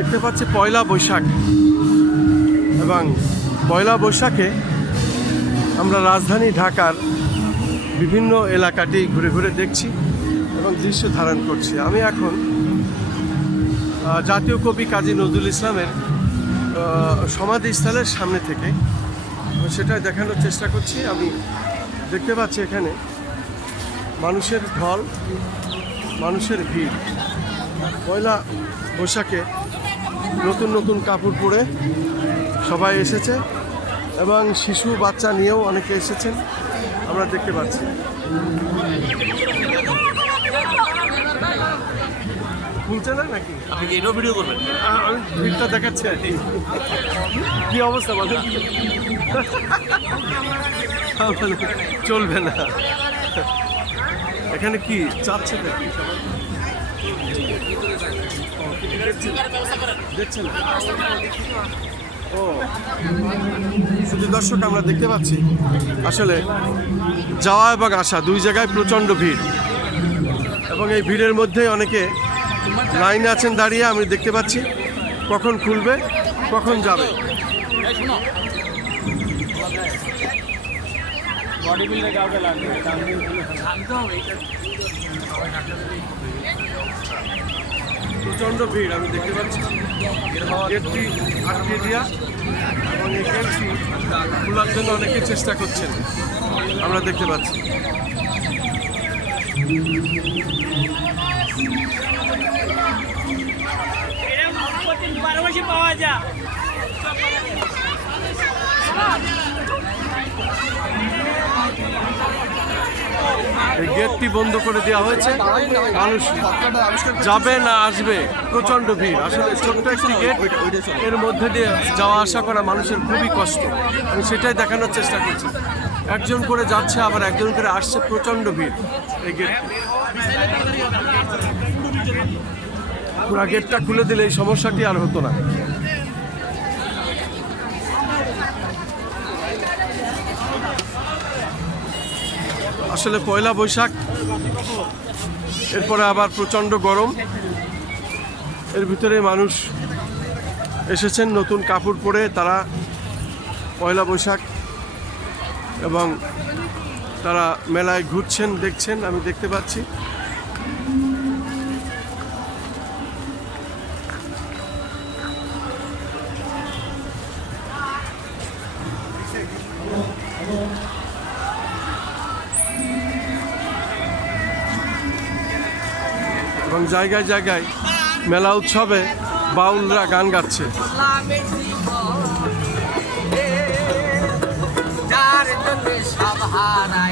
দেখতে পাচ্ছি পয়লা বৈশাখ, এবং পয়লা বৈশাখে আমরা রাজধানী ঢাকার বিভিন্ন এলাকাটি ঘুরে ঘুরে দেখছি এবং দৃশ্য ধারণ করছি। আমি এখন জাতীয় কবি কাজী নজরুল ইসলামের সমাধিস্থলের সামনে থেকে সেটাই দেখানোর চেষ্টা করছি। আমি দেখতে পাচ্ছি এখানে মানুষের ঢল, মানুষের ভিড়। পয়লা বৈশাখে নতুন নতুন কাপড় পরে সবাই এসেছে এবং শিশু বাচ্চা নিয়েও অনেকে এসেছেন, আমরা দেখতে পাচ্ছি। খুলছে না নাকি? আপনি কি এটাও ভিডিও করবেন? আমি ভিড়টা দেখাচ্ছি আর কি অবস্থা বলেন। চলবে না। এখানে কি চাচ্ছে নাকি সবাই? দেখছেন? ও শুধু দর্শক, আমরা দেখতে পাচ্ছি আসলে যাওয়া এবং আসা দুই জায়গায় প্রচণ্ড ভিড়, এবং এই ভিড়ের মধ্যে অনেকে লাইনে আছেন দাঁড়িয়ে। আমি দেখতে পাচ্ছি কখন খুলবে, কখন যাবে। প্রচণ্ড ভিড় আমি দেখতে পাচ্ছি। গেটটি আটকে দেওয়া এবং এই গেটটি খোলার জন্য অনেকে চেষ্টা করছেন, আমরা দেখতে পাচ্ছি। পাওয়া যায় এই গেটটি বন্ধ করে দেওয়া হয়েছে, মানুষ যাবে না আসবে, প্রচণ্ড ভিড়। আসলে ছোট্ট একটি গেট, এর মধ্যে দিয়ে যাওয়া আসা করা মানুষের খুবই কষ্ট। আমি সেটাই দেখানোর চেষ্টা করছি। একজন করে যাচ্ছে, আবার একজন করে আসছে, প্রচণ্ড ভিড়। এই গেট পুরা গেটটা খুলে দিলে এই সমস্যাটি আর হতো না। আসলে পয়লা বৈশাখ, এরপরে আবার প্রচণ্ড গরম, এর ভিতরে মানুষ এসেছেন নতুন কাপড় পরে, তারা পয়লা বৈশাখ এবং তারা মেলায় ঘুরছেন, দেখছেন, আমি দেখতে পাচ্ছি। এবং জায়গায় জায়গায় মেলা উৎসবে বাউলরা গান গাচ্ছে। যার জন্য সব হারায়